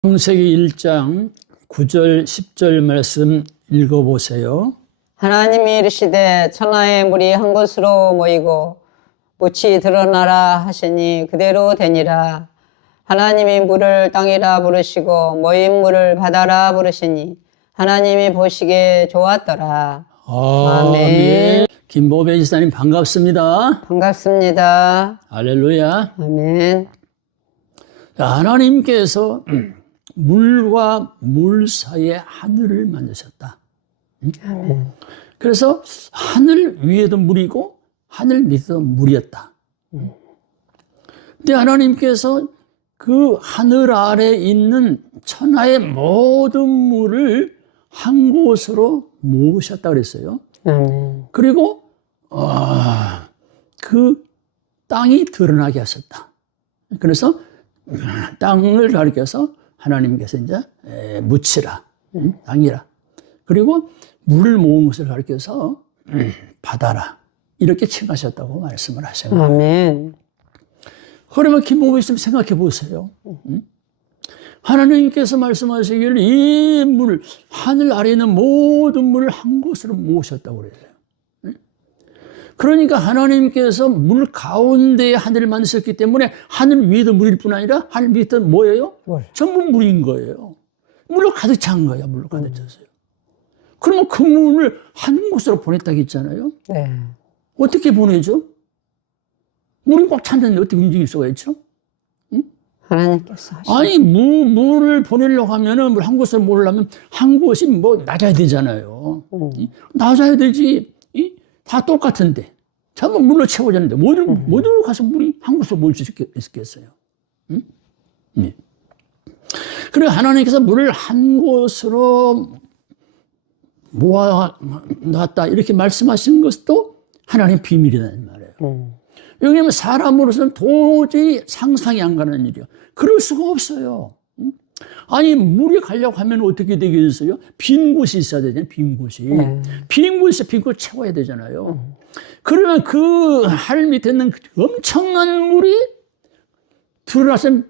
창세기 1장 9절 10절 말씀 읽어보세요. 하나님이 이르시되 천하의 물이 한 곳으로 모이고 묻이 드러나라 하시니 그대로 되니라. 하나님이 물을 땅이라 부르시고 모인 물을 바다라 부르시니 하나님이 보시기에 좋았더라. 아멘. 김보배 지사님 반갑습니다. 반갑습니다. 할렐루야. 아멘. 하나님께서 물과 물 사이에 하늘을 만드셨다. 그래서 하늘 위에도 물이고 하늘 밑에도 물이었다. 근데 하나님께서 그 하늘 아래에 있는 천하의 모든 물을 한 곳으로 모으셨다 그랬어요. 그리고 그 땅이 드러나게 하셨다. 그래서 땅을 가리켜서 하나님께서 이제 묻히라, 땅이라. 그리고 물을 모은 것을 가리켜서 바다라. 이렇게 칭하셨다고 말씀을 하셔요. 아멘. 그러면 김보배 좀 생각해 보세요. 하나님께서 말씀하시기를 이 물, 하늘 아래에 있는 모든 물을 한 곳으로 모으셨다고 그랬어요. 그러니까 하나님께서 물 가운데에 하늘을 만드셨기 때문에 하늘 위에도 물일 뿐 아니라 하늘 밑에도 뭐예요? 전부 물인 거예요. 물로 가득 찬 거야. 물로 가득 찼어요. 그러면 그 물을 한 곳으로 보냈다고 했잖아요. 네. 어떻게 보내죠? 물이 꽉 찼는데 어떻게 움직일 수가 있죠? 하나님께서 하시죠. 아니, 물을 보내려고 하면은 물 한 곳을 모으려면 한 곳이 뭐 낮아야 되잖아요. 낮아야 되지. 다 똑같은데. 전부 물로 채워졌는데, 어디로 가서 물이 한 곳으로 모일 수 있겠어요? 네. 그리고 하나님께서 물을 한 곳으로 모아놨다. 이렇게 말씀하신 것도 하나님의 비밀이라는 말이에요. 왜냐하면 사람으로서는 도저히 상상이 안 가는 일이요. 그럴 수가 없어요. 아니, 물이 가려고 하면 어떻게 되겠어요? 빈 곳이 있어야 되잖아요, 빈 곳이. 빈 곳에 빈 곳 채워야 되잖아요. 그러면 그 하늘 밑에 있는 엄청난 물이 들어가서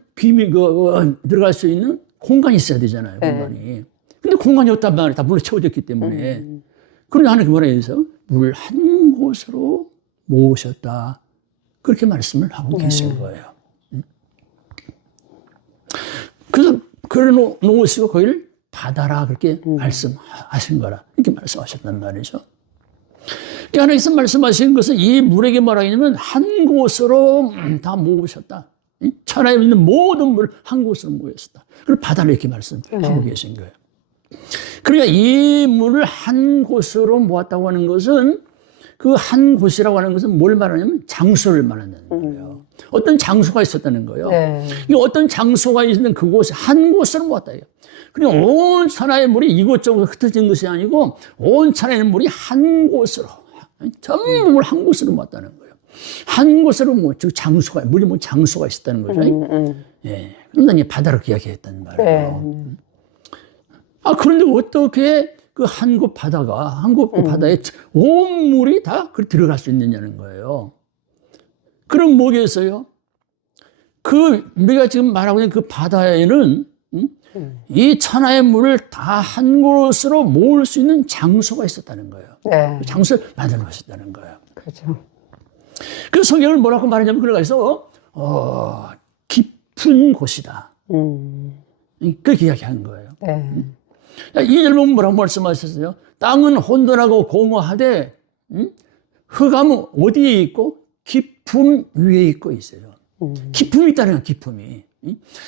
들어갈 수 있는 공간이 있어야 되잖아요, 공간이. 근데 공간이 없단 말이에요. 다 물로 채워졌기 때문에. 그런데 하나님께 뭐라 해서 물을 한 곳으로 모으셨다. 그렇게 말씀을 하고 계신 거예요. 그래서 그래 놓으시고 거기를 바다라 그렇게 말씀하신 거라. 이렇게 말씀하셨단 말이죠. 그러니까 하나님께서 말씀하신 것은 이 물에게 뭐라 하냐면 한 곳으로 다 모으셨다. 천하에 있는 모든 물을 한 곳으로 모였다. 그리고 바다를 이렇게 말씀하고 계신 거예요. 그러니까 이 물을 한 곳으로 모았다고 하는 것은 그 한 곳이라고 하는 것은 뭘 말하냐면 장소를 말한다는 거예요. 어떤 장소가 있었다는 거예요. 이 어떤 장소가 있는 그곳에 한 곳으로 모았다. 그리고 온 천하의 물이 이곳저곳 흩어진 것이 아니고 온 천하의 물이 한 곳으로 전부 물 한 곳으로 모았다는 거예요. 한 곳으로 즉 장소가 물이 뭐 장소가 있었다는 거죠. 예. 그러니까 바다로 이야기했단 말이에요. 그런데 어떻게 그 한 곳 바다가, 한 곳 바다에 온 물이 다 들어갈 수 있느냐는 거예요. 그럼 뭐겠어요? 우리가 지금 말하고 있는 그 바다에는, 이 천하의 물을 다 한 곳으로 모을 수 있는 장소가 있었다는 거예요. 그 장소를 만들어 놓으셨다는 거예요. 그렇죠. 그 성경을 뭐라고 말하냐면, 그래서, 깊은 곳이다. 그렇게 이야기하는 거예요. 2절 보면 뭐라고 말씀하셨어요? 땅은 혼돈하고 공허하되 흑암은 어디에 있고 깊음 위에 있고 있어요. 깊음이 있다는 거예요.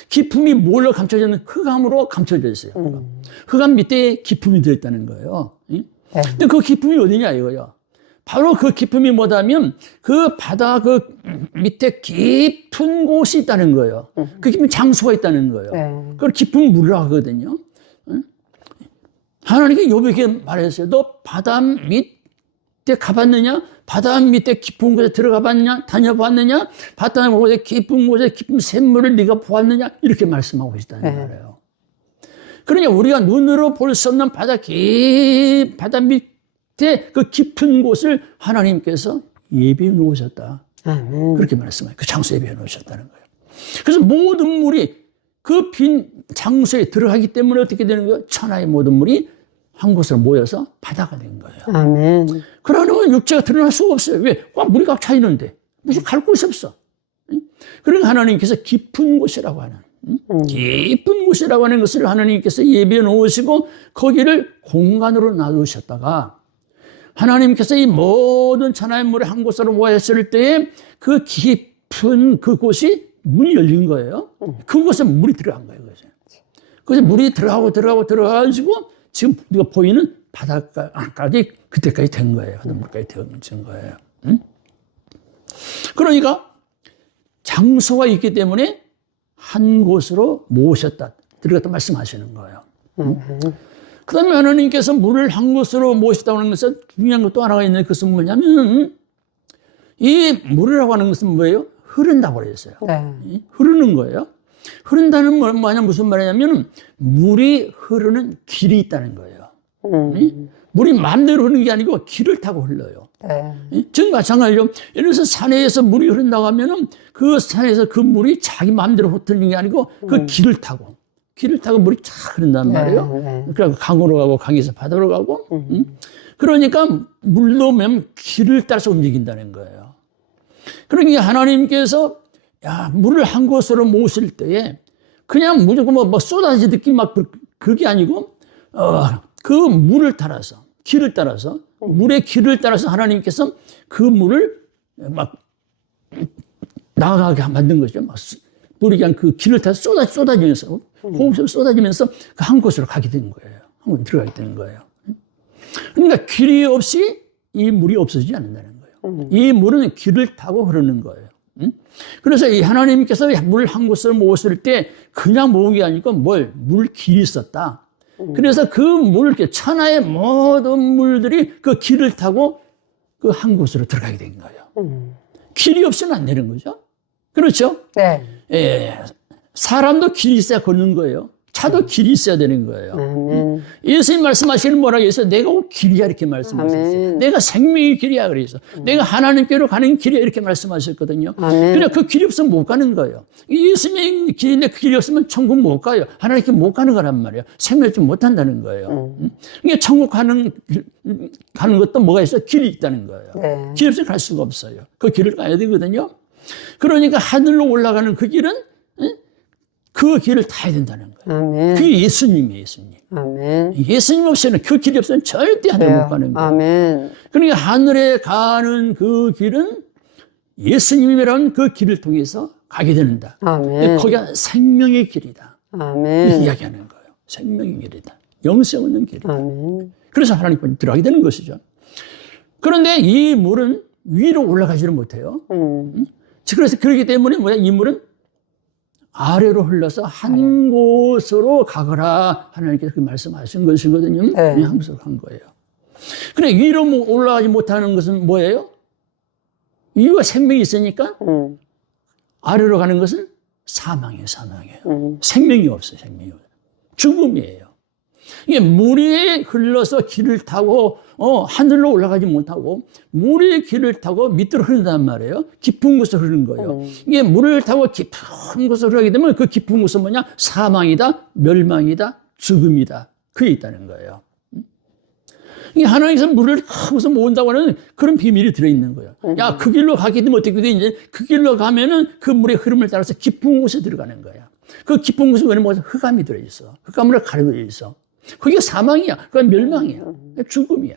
깊음이 뭘로 감춰졌는? 흑암으로 감춰져 있어요. 흑암 밑에 깊음이 들어있다는 거예요. 근데 그 깊음이 어디냐 이거예요. 바로 그 깊음이 뭐다면 그 바다 그 밑에 깊은 곳이 있다는 거예요. 그 깊은 장소가 있다는 거예요. 그걸 깊은 물이라고 하거든요. 하나님께 욥에게 말했어요. 너 바다 밑에 가봤느냐? 바다 밑에 깊은 곳에 들어가봤냐? 다녀봤느냐? 바다 밑에 깊은 곳에 깊은 샘물을 네가 보았느냐? 이렇게 말씀하고 있다는 거예요. 그러니까 우리가 눈으로 볼 수 없는 바다 밑에 그 깊은 곳을 하나님께서 예비해 놓으셨다. 그렇게 말씀해요. 그 장소 예비해 놓으셨다는 거예요. 그래서 모든 물이 그 빈 장소에 들어가기 때문에 어떻게 되는 거예요? 천하의 모든 물이 한 곳으로 모여서 바다가 된 거예요. 아멘. 그러면 육체가 드러날 수가 없어요. 왜? 물이 꽉 차 있는데. 무슨 갈 곳이 없어. 그러니까 하나님께서 깊은 곳이라고 하는, 깊은 곳이라고 하는 것을 하나님께서 예비해 놓으시고 거기를 공간으로 놔두셨다가 하나님께서 이 모든 천하의 물이 한 곳으로 모였을 때에 그 깊은 그곳이 문이 열린 거예요. 그곳에 물이 들어간 거예요. 그래서 물이 들어가가지고 지금 우리가 보이는 바닷가까지 그때까지 된 거예요. 하늘물까지 된 거예요. 그러니까 장소가 있기 때문에 한 곳으로 모으셨다. 들어갔다 말씀하시는 거예요. 그 다음에 하나님께서 물을 한 곳으로 모으셨다고 하는 것은 중요한 것도 하나가 있는데 그것은 뭐냐면 이 물이라고 하는 것은 뭐예요? 흐른다고 그랬어요. 네. 흐르는 거예요. 흐른다는 뭐냐 무슨 말이냐면 물이 흐르는 길이 있다는 거예요. 물이 마음대로 흐르는 게 아니고 길을 타고 흘러요. 네. 즉 마찬가지로 예를 들어서 산에서 물이 흐른다고 하면은 그 산에서 그 물이 자기 마음대로 흐르는 게 아니고 그 길을 타고 물이 쫙 흐른단 말이에요. 네. 그러니까 강으로 가고 강에서 바다로 가고. 그러니까 물도 길을 따라서 움직인다는 거예요. 그러니까 하나님께서 물을 한 곳으로 모으실 때에 그냥 무조건 막 쏟아지듯이 막 그게 아니고 그 물을 따라서 길을 따라서 물의 길을 따라서 하나님께서 그 물을 막 나가게 만든 거죠. 막 물이 그냥 그 길을 타서 쏟아지면서 호흡처럼 쏟아지면서 그 한 곳으로 가게 된 거예요. 한 곳 들어가게 되는 거예요. 그러니까 길이 없이 이 물이 없어지지 않는다는 거예요. 이 물은 길을 타고 흐르는 거예요. 그래서 이 하나님께서 물 한 곳을 모았을 때 그냥 모은 게 아니고 물 길이 있었다. 그래서 그 물, 천하의 모든 물들이 그 길을 타고 그 한 곳으로 들어가게 된 거예요. 길이 없이는 안 되는 거죠. 그렇죠? 네. 예. 사람도 길이 있어야 걷는 거예요. 차도 길이 있어야 되는 거예요. 아멘. 예수님 말씀하시는 뭐라고 해서 내가 곧 길이야 이렇게 말씀하셨어요. 아멘. 내가 생명의 길이야 그래서 내가 하나님께로 가는 길이야 이렇게 말씀하셨거든요. 아멘. 그래 그 길이 없으면 못 가는 거예요. 예수님의 길인데 그 길이 없으면 천국 못 가요. 하나님께 못 가는 거란 말이에요. 생명을 좀 못 한다는 거예요. 그러니까 천국 가는 것도 뭐가 있어요? 길이 있다는 거예요. 네. 길 없이 갈 수가 없어요. 그 길을 가야 되거든요. 그러니까 하늘로 올라가는 그 길은 그 길을 타야 된다는 거예요. 아멘. 그게 예수님이에요, 예수님. 아멘. 예수님 없이는 그 길이 없으면 절대 하늘 못 가는 거예요. 아멘. 그러니까 하늘에 가는 그 길은 예수님이라는 그 길을 통해서 가게 되는다. 아멘. 거기가 생명의 길이다. 아멘. 이야기하는 거예요. 생명의 길이다. 영생 없는 길이다. 아멘. 그래서 하나님 들어가게 되는 것이죠. 그런데 이 물은 위로 올라가지를 못해요. 그래서 그렇기 때문에 이 물은 아래로 흘러서 한 곳으로 가거라 하나님께서 그 말씀하신 것이거든요. 네. 한 곳으로 간 거예요. 그래 위로 올라가지 못하는 것은 뭐예요? 이유가 생명이 있으니까 아래로 가는 것은 사망이에요. 생명이 없어요. 생명이 없어요. 죽음이에요. 이게 물이 흘러서 길을 타고 하늘로 올라가지 못하고 물의 길을 타고 밑으로 흐른단 말이에요. 깊은 곳으로 흐르는 거예요. 이게 물을 타고 깊은 곳으로 흐르게 되면 그 깊은 곳은 뭐냐? 사망이다, 멸망이다, 죽음이다. 그게 있다는 거예요. 이게 하나님께서 물을 거기서 모은다고 하는 그런 비밀이 들어있는 거예요. 야, 그 길로 가게 되면 어떻게 돼? 이제 그 길로 가면은 그 물의 흐름을 따라서 깊은 곳에 들어가는 거야. 그 깊은 곳에 왜냐면 흑암이 들어있어. 흑암으로 가려져 있어. 그게 사망이야. 그건 멸망이야. 죽음이야.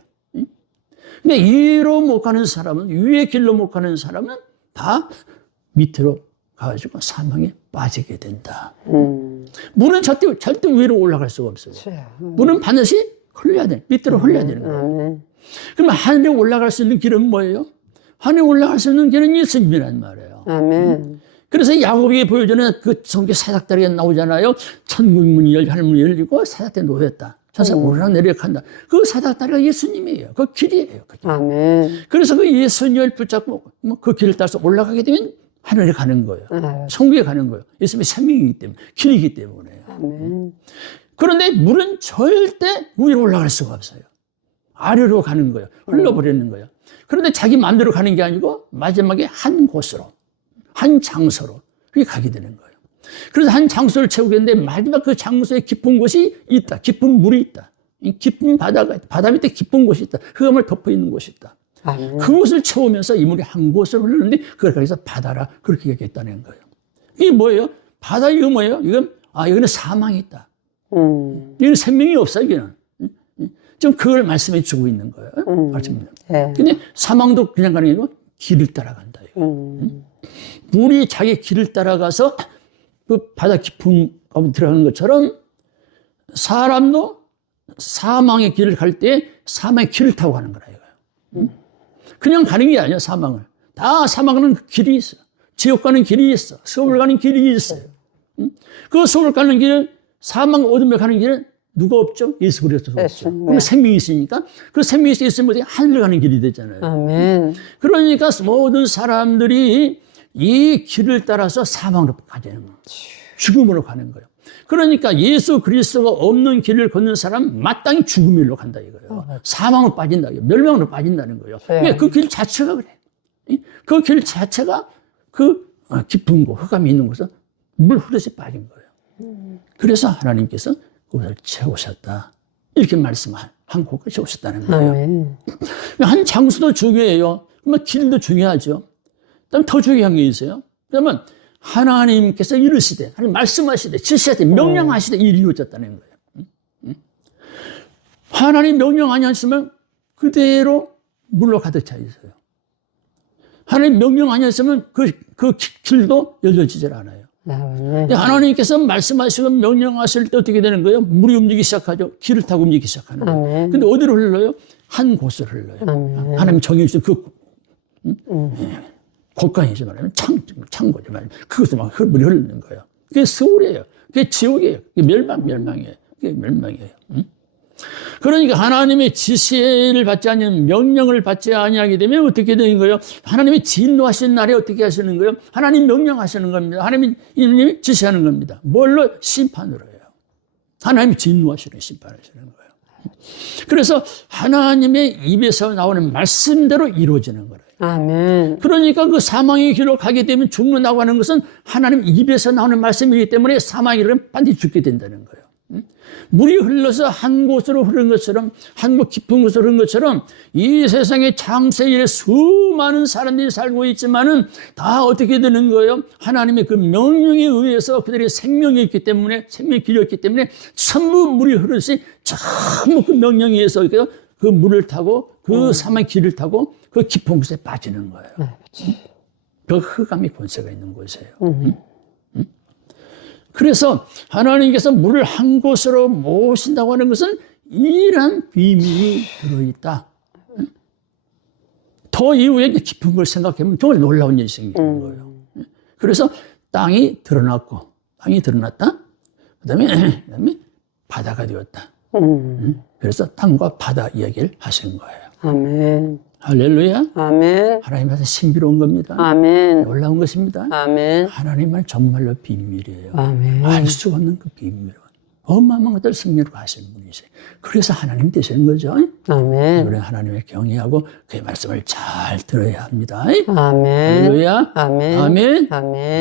근데 위로 못 가는 사람은, 위의 길로 못 가는 사람은 다 밑으로 가가지고 사망에 빠지게 된다. 물은 절대 위로 올라갈 수가 없어요. 물은 반드시 흘려야 돼. 밑으로 흘려야 되는 거예요. 그러면 하늘에 올라갈 수 있는 길은 뭐예요? 하늘에 올라갈 수 있는 길은 예수님이란 말이에요. 아멘. 그래서 야곱이 보여주는 그 성경 사닥다리가 나오잖아요. 천국문이 하늘문이 열리고 사닥다리 놓였다. 천사 오르락 내리락한다. 그 사닥다리가 예수님이에요. 그 길이에요. 아멘. 그래서 그 예수님을 붙잡고 그 길을 따라서 올라가게 되면 하늘에 가는 거예요. 천국에 가는 거예요. 예수님이 생명이기 때문에, 길이기 때문에. 아멘. 그런데 물은 절대 위로 올라갈 수가 없어요. 아래로 가는 거예요. 흘러버리는 거예요. 그런데 자기 마음대로 가는 게 아니고 마지막에 한 곳으로, 한 장소로 그게 가게 되는 거예요. 그래서 한 장소를 채우겠는데 마지막 그 장소에 깊은 곳이 있다. 깊은 물이 있다. 이 깊은 바다 밑에 깊은 곳이 있다. 흑암을 덮어 있는 곳이 있다. 아멘. 그곳을 채우면서 이 물이 한 곳으로 흐르는데 그걸 거기서 바다라 그렇게 얘기했다는 거예요. 이게 뭐예요? 바다 이거 뭐예요? 이건 여기는 사망이 있다. 여기는 생명이 없어 여기는. 지금 그걸 말씀해 주고 있는 거예요. 말씀입니다. 근데 사망도 그냥 가는 게 아니고 길을 따라간다. 물이 자기 길을 따라가서 그 바다 깊은 가운데 들어가는 것처럼 사람도 사망의 길을 갈 때 사망의 길을 타고 가는 거라 이거예요. 그냥 가는 게 아니야 사망을. 다 사망은 길이 있어. 지옥 가는 길이 있어. 서울 가는 길이 있어요. 그 서울 가는 길은 사망 어둠에 가는 길은 누가 없죠? 예수 그리스도가 없죠. 그럼 생명이 있으니까 그 생명이 있으면 하늘에 가는 길이 되잖아요. 아멘. 그러니까 모든 사람들이 이 길을 따라서 사망으로 가는 거예요. 죽음으로 가는 거예요. 그러니까 예수 그리스도가 없는 길을 걷는 사람 마땅히 죽음으로 간다 이거예요. 사망으로 빠진다. 멸망으로 빠진다는 거예요. 왜? 그 길 자체가 그래. 그 길 자체가 그 깊은 곳, 흑암이 있는 곳은 물 흐르듯이 빠진 거예요. 그래서 하나님께서 그것을 채우셨다. 이렇게 말씀한 곳을 채우셨다는 거예요. 아멘. 한 장소도 중요해요. 그러면 길도 중요하죠. 그다음 더 중요한 게 있어요. 그러면 하나님께서 이르시되, 하나님 말씀하시되, 지시하되, 명령하시되 일이 이루어졌다는 거예요. 하나님 명령 안 하시면 그대로 물로 가득 차 있어요. 하나님 명령 안 하시면 그 길도 열려지질 않아요. 하나님께서 말씀하시고 명령하실 때 어떻게 되는 거예요? 물이 움직이기 시작하죠. 길을 타고 움직이기 시작하는 거예요. 근데 어디로 흘러요? 한 곳을 흘러요. 하나님 정해주신 곳간이지 말하면 창고지 말하면 그것도 막 물이 흐르는 거예요. 그게 서울이에요. 그게 지옥이에요. 그게 멸망이에요. 그게 멸망이에요. 그러니까 하나님의 지시를 받지 않으면 명령을 받지 아니하게 되면 어떻게 되는 거예요? 하나님이 진노하시는 날에 어떻게 하시는 거예요? 하나님 명령하시는 겁니다. 하나님이 지시하는 겁니다. 뭘로? 심판으로요. 하나님이 진노하시는 심판하시는 거예요. 그래서 하나님의 입에서 나오는 말씀대로 이루어지는 거예요. 아멘. 그러니까 그 사망의 길로 가게 되면 죽는다고 하는 것은 하나님 입에서 나오는 말씀이기 때문에 사망의 길은 반드시 죽게 된다는 거예요. 물이 흘러서 한 곳으로 흐른 것처럼, 한 곳 깊은 곳으로 흐른 것처럼 이 세상에 창세일에 수많은 사람들이 살고 있지만은 다 어떻게 되는 거예요? 하나님의 그 명령에 의해서 그들의 생명이 있기 때문에, 생명의 길이었기 때문에 전부 물이 흐르듯이 전부 그 명령에 의해서 그 물을 타고 그 사망의 길을 타고 그 깊은 곳에 빠지는 거예요. 그 흑암의 권세가 있는 곳이에요. 그래서 하나님께서 물을 한 곳으로 모으신다고 하는 것은 이러한 비밀이 들어있다. 더 이후에 깊은 걸 생각하면 정말 놀라운 일이 생기는 거예요. 그래서 땅이 드러났고, 땅이 드러났다. 그다음에 바다가 되었다. 그래서 땅과 바다 이야기를 하신 거예요. 아멘. 할렐루야. 아멘. 하나님한테 신비로운 겁니다. 아멘. 놀라운 것입니다. 아멘. 하나님은 정말로 비밀이에요. 아멘. 알 수 없는 그 비밀. 어마어마한 것들 승리로 하시는 분이세요. 그래서 하나님 되시는 거죠. 아멘. 우리 하나님의 경외하고 그의 말씀을 잘 들어야 합니다. 아멘. 할렐루야. 아멘. 아멘. 아멘.